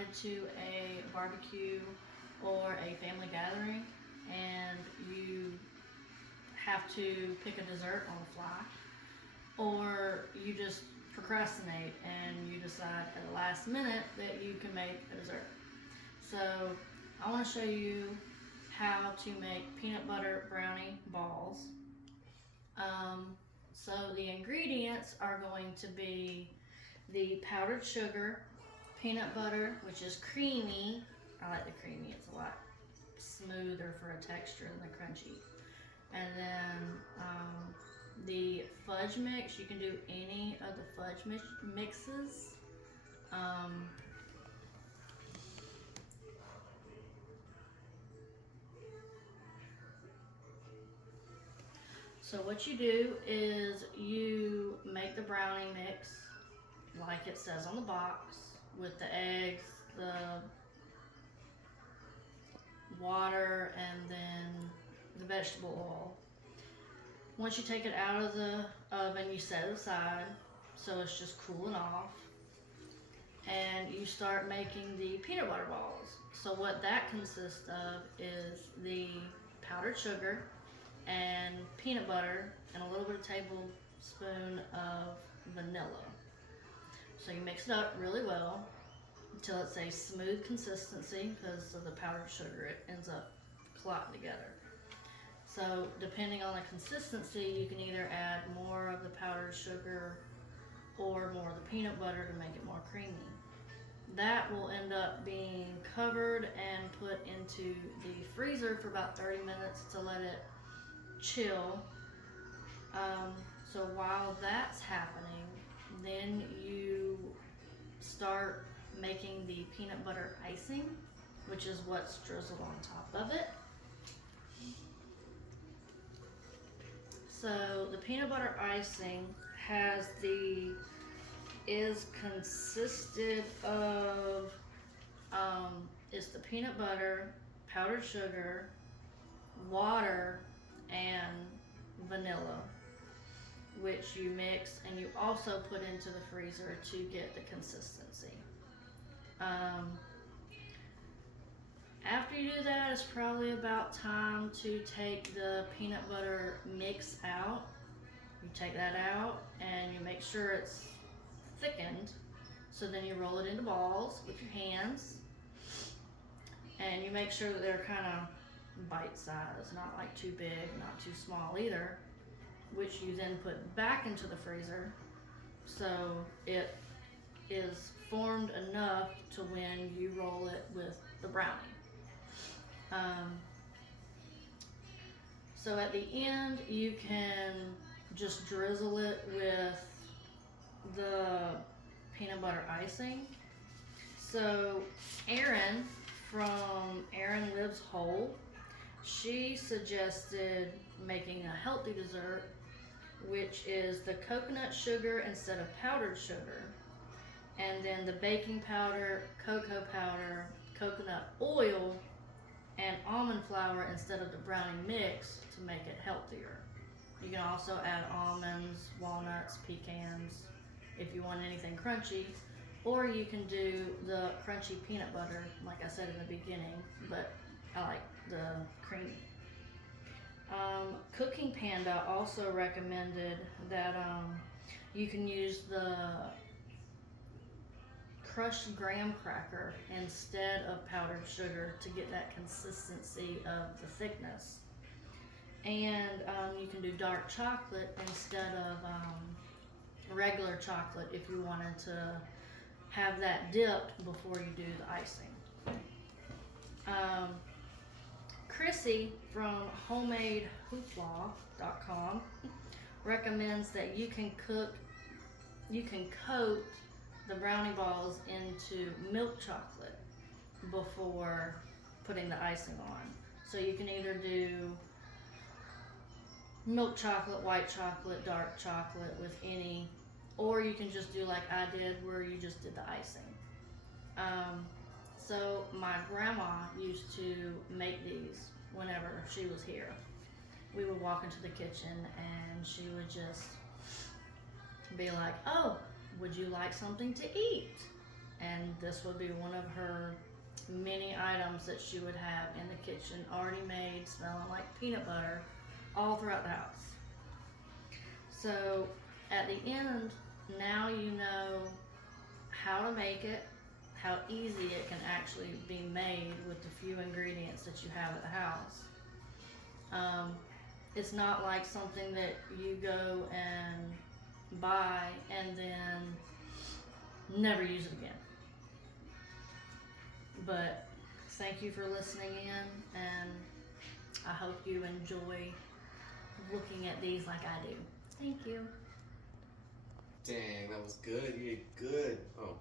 invited to a barbecue or a family gathering and you have to pick a dessert on the fly, or you just procrastinate and you decide at the last minute that you can make a dessert. So I want to show you how to make peanut butter brownie balls. So the ingredients are going to be the powdered sugar, peanut butter, which is creamy. I like the creamy, it's a lot smoother for a texture than the crunchy. And then the fudge mix, you can do any of the fudge mixes. Um, so what you do is you make the brownie mix like it says on the box with the eggs, the water, and then the vegetable oil. Once you take it out of the oven, you set it aside so it's just cooling off, and you start making the peanut butter balls. So what that consists of is the powdered sugar and peanut butter and a little bit of tablespoon of vanilla. So you mix it up really well until it's a smooth consistency because of the powdered sugar, it ends up clotting together. So depending on the consistency, you can either add more of the powdered sugar or more of the peanut butter to make it more creamy. That will end up being covered and put into the freezer for about 30 minutes to let it chill. So while that's happening, then you start making the peanut butter icing, which is what's drizzled on top of it. So the peanut butter icing is consisted of it's the peanut butter, powdered sugar, water, and vanilla, which you mix and you also put into the freezer to get the consistency. After you do that, it's probably about time to take the peanut butter mix out. You take that out and you make sure it's thickened. So then you roll it into balls with your hands. And you make sure that they're kind of bite size, not like too big, not too small either, which you then put back into the freezer so it is formed enough to when you roll it with the brownie. So at the end, you can just drizzle it with the peanut butter icing. So Erin from Erin Lives Whole, she suggested making a healthy dessert, which is the coconut sugar instead of powdered sugar, and then the baking powder, cocoa powder, coconut oil, and almond flour instead of the brownie mix to make it healthier. You can also add almonds, walnuts, pecans if you want anything crunchy, or you can do the crunchy peanut butter like I said in the beginning, but I like the creamy. Cooking Panda also recommended that you can use the crushed graham cracker instead of powdered sugar to get that consistency of the thickness. And you can do dark chocolate instead of regular chocolate if you wanted to have that dipped before you do the icing. Chrissy from homemadehoopla.com recommends that you can coat the brownie balls into milk chocolate before putting the icing on. So you can either do milk chocolate, white chocolate, dark chocolate with any, or you can just do like I did where you just did the icing. So my grandma used to make these whenever she was here. We would walk into the kitchen and she would just be like, "Oh, would you like something to eat?" and this would be one of her many items that she would have in the kitchen, already made, smelling like peanut butter, all throughout the house. So at the end, now you know how to make it, how easy it can actually be made with the few ingredients that you have at the house. It's not like something that you go and buy and then never use it again. But thank you for listening in, and I hope you enjoy looking at these like I do. Thank you. Dang, that was good. You did good. Oh.